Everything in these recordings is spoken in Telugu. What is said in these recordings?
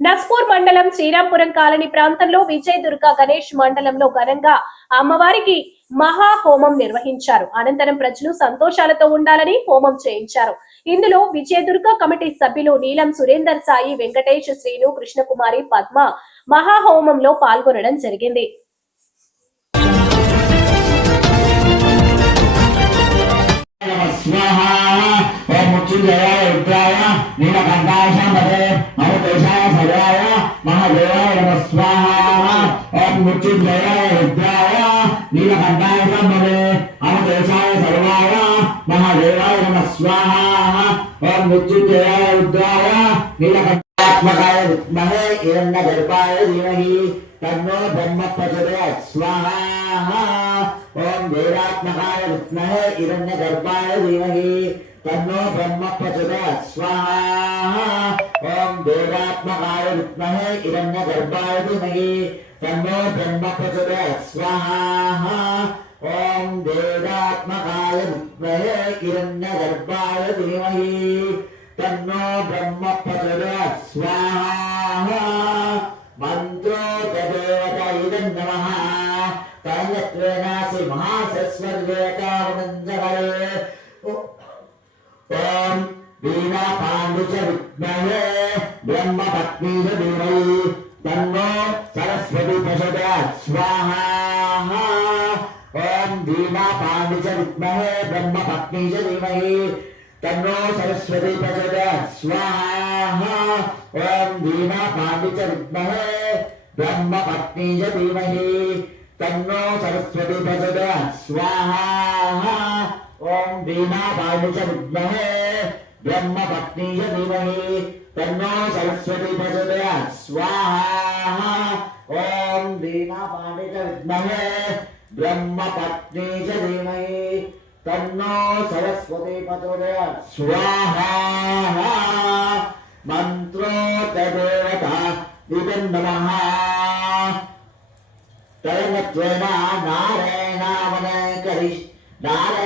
నస్పూర్ మండలం శ్రీరాంపురం కాలనీ ప్రాంతంలో విజయ దుర్గా గణేష్ మండలంలో ఘనంగా అమ్మవారికి మహా హోమం నిర్వహించారు. అనంతరం ప్రజలు సంతోషాలతో ఉండాలని హోమం చేయించారు. ఇందులో విజయదుర్గ కమిటీ సభ్యులు నీలం సురేందర్ సాయి వెంకటేష్ శ్రీను కృష్ణకుమారి పద్మ మహా హోమంలో పాల్గొనడం జరిగింది. స్వాహ నీలకంఠాయ. महादेवाय नमः स्वाहा ओम मुचिन्द्राय रुद्राय नीलकंठाय ब्रह्मणे अवदेशाय सर्वाय महादेवाय नमः। स्वाहा ओम मुचिन्द्राय रुद्राय नीलकंठात्मकाय विद्महे हिरण्यगर्भाय धीमहि तन्नो ब्रह्म प्रचोदयात् स्वाहा ओम वेदात्मकाय विद्महे हिरण्यगर्भाय धीमहि ధీమహి తన్నో బ్రహ్మ ప్రచోదయాత్ స్వాహా ఓం వేదాత్మకాయ విద్మహే హిరణ్యగర్భాయ ధీమహి తన్నో బ్రహ్మ ప్రచోదయాత్ స్వాహా ఓం వేదాత్మకాయ విద్మహే హిరణ్యగర్భాయ ధీమహి తన్నో బ్రహ్మ ప్రచోదయాత్ స్వాహా మంత్రో తదేవత ఇదం నమః తైలత్వేనాసి మహాసరస్వత్యేకావనందకరే ఓం వీణా పాండుచ చ బ్రహ్మ పత్ని చ తన్నో సరస్వతి ప్రచోదయాత్ స్వాహా ఓం వీణా పాండుచ చ బ్రహ్మ పత్ని చ తన్నో సరస్వతి ప్రచోదయాత్ స్వాహా ఓం వీణా పాండుచ చ బ్రహ్మ పత్ని చ తన్నో సరస్వతి ప్రచోదయాత్ స్వాహా ओम वीणा च विद्महे ब्रह्म पत्नीय धीमहि तन्नो सरस्वती प्रचोदया स्वाहा। ओम वीणा च विद्महे ब्रह्म पत्नी च धीमहि तन्नो सरस्वती प्रचोदया स्वाहा। मंत्रो तदेवता दिवं नमः तरणत्वेन नारायणावनकरिष् नारे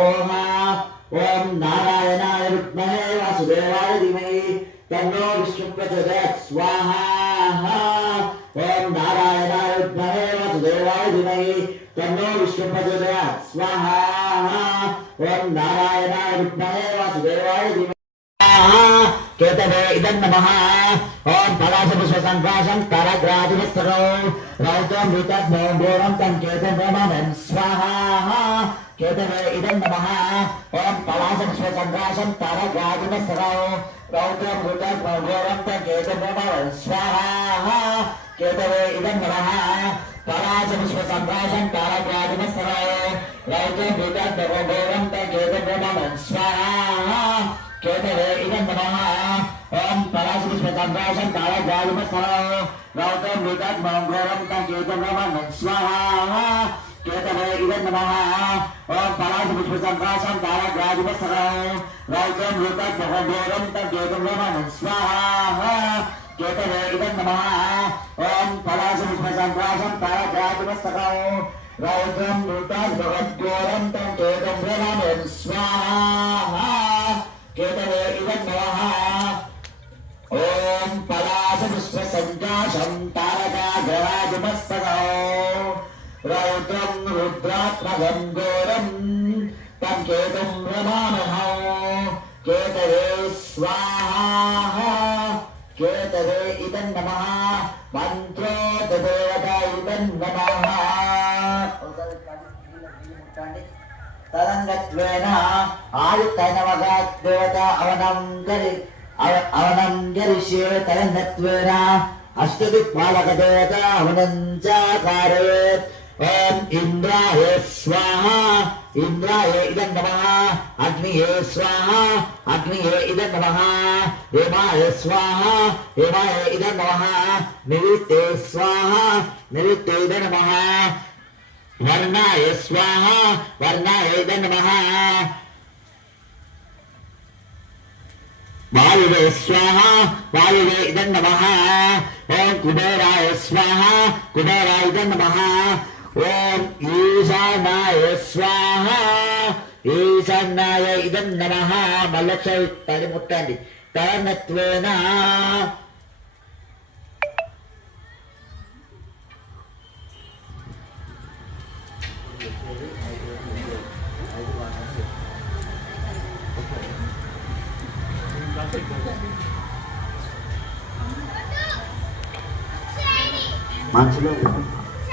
ओम ओम नारायणाय विद्महे वासुदेवाय धीमहि तन्नो विष्णु प्रचोदयात् स्वाहा ओम नारायणाय विद्महे वासुदेवाय धीमहि तन्नो विष्णु प्रचोदयात् स्वाहा ओम नारायणाय विद्महे वासुदेवाय धीमहि केतवे इदं नमः ओम पलाशपुष्पसङ्काशं करग्राजिवस्त्रौ रौतो मृतद्भवं भूरं तं केतं स्वाहा ఘోరం కేతవే ఇదం నమః. ఓం పలాశపుష్పసంకాశం కరగ్రాజుమస్తరో రౌతం రౌద్రం ఘోరం తం కేతవమనం స్వాహ. కేతవే ఇదం నమః. పలాశపుష్పసంకాశం కరగ్రాజుమస్తరో రౌతం రౌద్రం ఘోరం తం కేతవమనం స్వాహ. కేతవే ఇదం నమః. ఓం పరాశుష్పసంకాశం కాళగాలుమస్థలం రౌతం మృతాత్మం రౌద్రం తం కేతం నమః స్వాహ. కేతవే ఇదం నమః. ఓం పరాశుష్పసంకాశం కాళగాలుమస్థలం రౌతం మృతాత్మం ఘోరం తం కేతం నమః స్వాహా కేతవే ఇదం నమః ఓం పరాశుష్పసంకాశం కాళగాలుమస్థలం రౌతం మృతాత్మం ఘోరం తం కేతం నమః స్వాహా కేతవే రుద్రాత్మగం ఘోరం తం కేతం రమామహో. కేతవే స్వాహా. కేతవే ఇదం నమ. మంత్రో తదేవత ఇదం నమ. తదంగత్వేన ఆదిత్తైనవగా దేవత అవనం గరి అవ- అవనం గరిష్యే తదంగత్వేన. అష్టదిక్పాలక దేవత అవనం చాకారయేత్ ॐ इन्द्राय स्वाहा, इन्द्राय इदं नमः, अग्निये स्वाहा, अग्निये इदं नमः, हेमाय स्वाहा, हेमाय इदं नमः, निवृत्ते स्वाहा, निवृत्ते इदं नमः। वर्णाय स्वाहा, वर्णाय इदं नमः। वायुवे स्वाहा, वायुवे इदं नमः। ॐ कुबेराय स्वाहा, कुबेराय इदं नमः। ఓం ఈశానాయ స్వాహ ఈశానాయ ఇదం నమ మల్లక్ష పది ముట్టండి. తనత్వేన మంచిగా